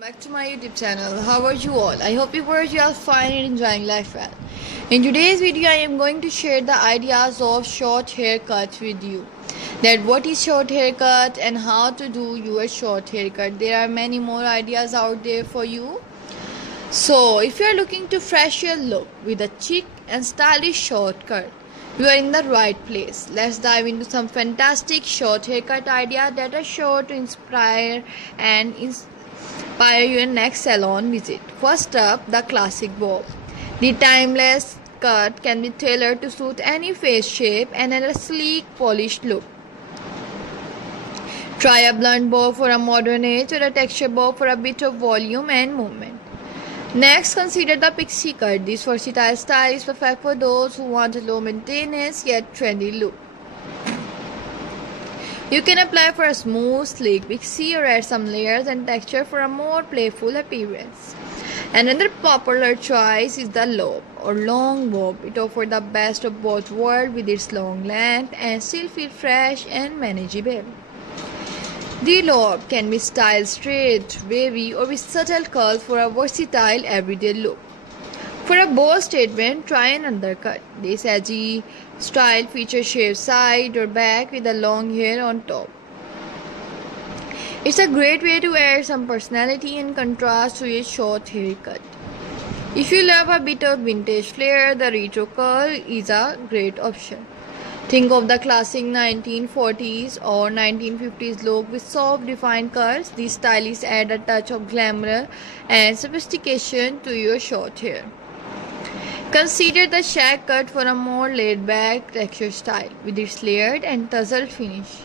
Back to my YouTube channel. How are you all? I hope you are fine and enjoying life well. In today's video, I am going to share the ideas of short haircut with you. That what is short haircut and how to do your short haircut. There are many more ideas out there for you. So, if you are looking to fresh your look with a chic and stylish shortcut, you are in the right place. Let's dive into some fantastic short haircut ideas that are sure to inspire your next salon visit. First up, the classic bob. The timeless cut can be tailored to suit any face shape and add a sleek, polished look. Try a blunt bob for a modern age or a texture bob for a bit of volume and movement. Next, consider the pixie cut. This versatile style is perfect for those who want a low maintenance yet trendy look. You can apply for a smooth, sleek pixie or add some layers and texture for a more playful appearance. Another popular choice is the lob or long bob. It offers the best of both worlds with its long length and still feel fresh and manageable. The lob can be styled straight, wavy or with subtle curls for a versatile everyday look. For a bold statement, try an undercut. This edgy style features shaved side or back with a long hair on top. It's a great way to add some personality and contrast to a short haircut. If you love a bit of vintage flair, the retro curl is a great option. Think of the classic 1940s or 1950s look with soft defined curls. These stylists add a touch of glamour and sophistication to your short hair. Consider the shag cut for a more laid-back texture style with its layered and tousled finish.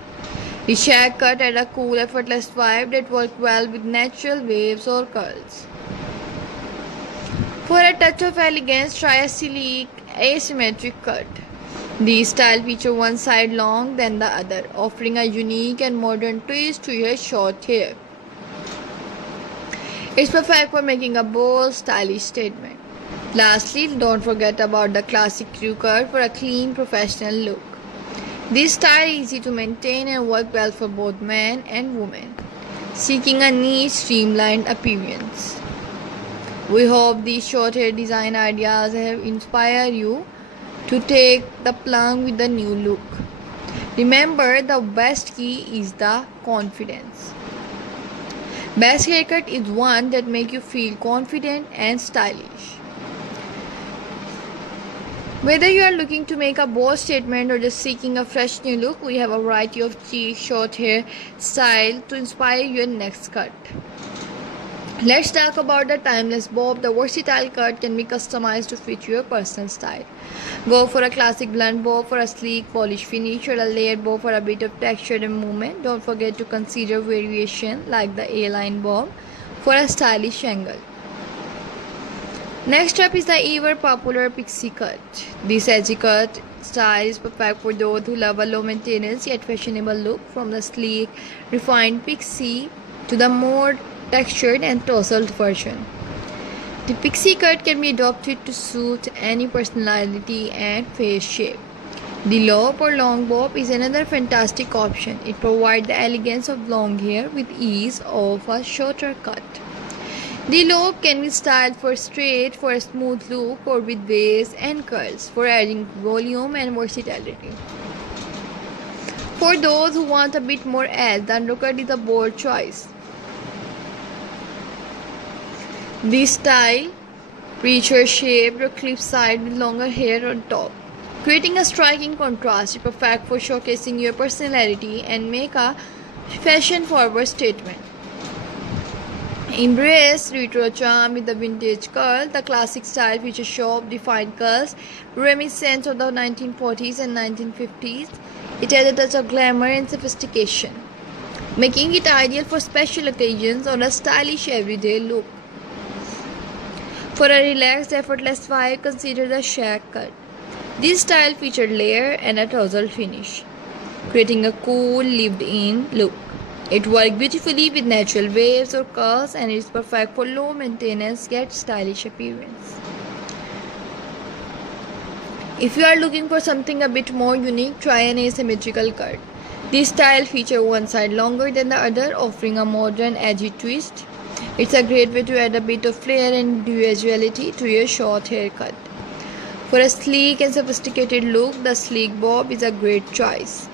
The shag cut adds a cool, effortless vibe that works well with natural waves or curls. For a touch of elegance, try a sleek, asymmetric cut. These styles feature one side long than the other, offering a unique and modern twist to your short hair. It's perfect for making a bold, stylish statement. Lastly, don't forget about the classic crew cut for a clean, professional look. This style is easy to maintain and work well for both men and women seeking a neat, streamlined appearance. We hope these short hair design ideas have inspired you to take the plunge with the new look. Remember, the best key is the confidence. Best haircut is one that makes you feel confident and stylish. Whether you are looking to make a bold statement or just seeking a fresh new look, we have a variety of chic short hair style to inspire your next cut. Let's talk about the timeless bob. The versatile cut can be customized to fit your personal style. Go for a classic blunt bob for a sleek, polished finish or a layered bob for a bit of texture and movement. Don't forget to consider variation like the A-line bob for a stylish angle. Next up is the ever popular pixie cut. This edgy cut style is perfect for those who love a low maintenance yet fashionable look, from the sleek, refined pixie to the more textured and tousled version. The pixie cut can be adopted to suit any personality and face shape. The lob or long bob is another fantastic option. It provides the elegance of long hair with ease of a shorter cut. The lob can be styled for straight for a smooth look or with waves and curls for adding volume and versatility. For those who want a bit more edge, the undercut is a bold choice. This style features shaped or clip side with longer hair on top, creating a striking contrast. It's perfect for showcasing your personality and make a fashion-forward statement. Embrace retro charm with the vintage curl. The classic style features sharp, defined curls reminiscent of the 1940s and 1950s. It adds a touch of glamour and sophistication, making it ideal for special occasions or a stylish everyday look. For a relaxed, effortless vibe, consider the shag cut. This style featured layer and a tousled finish, creating a cool, lived-in look. It works beautifully with natural waves or curls and is perfect for low maintenance yet stylish appearance. If you are looking for something a bit more unique, try an asymmetrical cut. This style features one side longer than the other, offering a modern edgy twist. It's a great way to add a bit of flair and individuality to your short haircut. For a sleek and sophisticated look, the sleek bob is a great choice.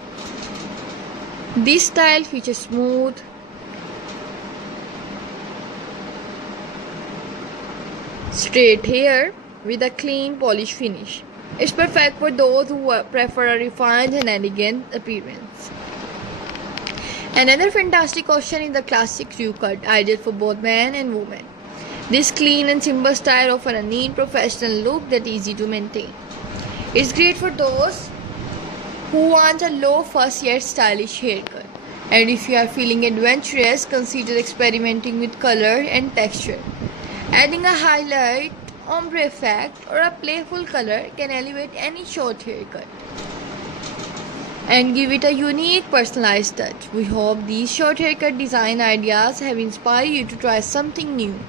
This style features smooth, straight hair with a clean, polished finish. It's perfect for those who prefer a refined and elegant appearance. Another fantastic option is the classic crew cut, ideal for both men and women. This clean and simple style offers a neat professional look that's easy to maintain. It's great for those who want a low fuss yet stylish haircut. And if you are feeling adventurous, consider experimenting with color and texture. Adding a highlight, ombre effect, or a playful color can elevate any short haircut and give it a unique personalized touch. We hope these short haircut design ideas have inspired you to try something new.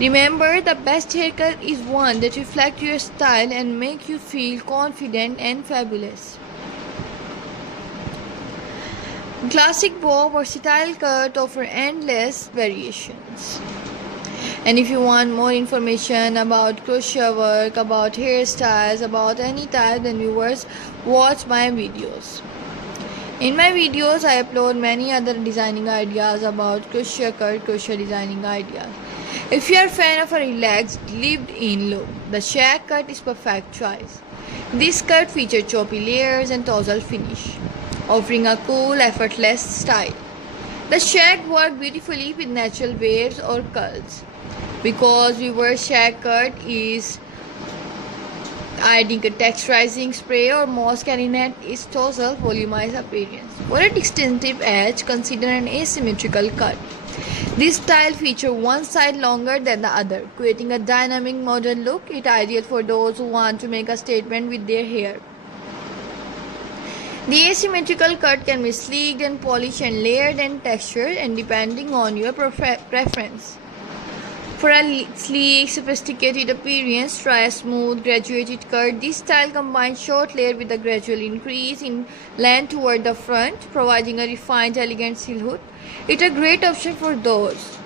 Remember, the best haircut is one that reflects your style and make you feel confident and fabulous. Classic bob or versatile cut offer endless variations. And if you want more information about crochet work, about hairstyles, about any type, then viewers watch my videos. In my videos, I upload many other designing ideas about crochet cut, crochet designing ideas. If you are a fan of a relaxed, lived-in look, the shag cut is perfect choice. This cut features choppy layers and tassel finish, offering a cool, effortless style. The shag works beautifully with natural waves or curls. Because viewer shag cut is adding a texturizing spray or moss can enhance its total volumized appearance. For a distinctive edge, consider an asymmetrical cut. This style features one side longer than the other, creating a dynamic modern look. It's ideal for those who want to make a statement with their hair. The asymmetrical cut can be sleeked and polished and layered and textured, and depending on your preference. For a sleek, sophisticated appearance, try a smooth, graduated cut. This style combines short layer with a gradual increase in length toward the front, providing a refined, elegant silhouette. It's a great option for those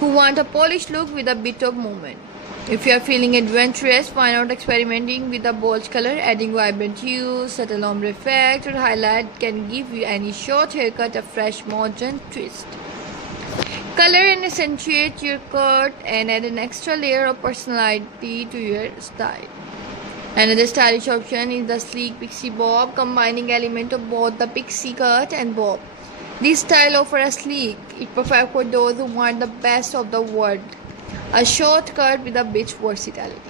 who want a polished look with a bit of movement. If you are feeling adventurous, why not experimenting with a bold color, adding vibrant hues, subtle ombre effect, or highlight can give you any short haircut a fresh, modern twist. Color and accentuate your cut and add an extra layer of personality to your style. Another stylish option is the sleek pixie bob, combining elements of both the pixie cut and bob. This style offers a sleek. It's perfect for those who want the best of the world. A short cut with a bit versatility.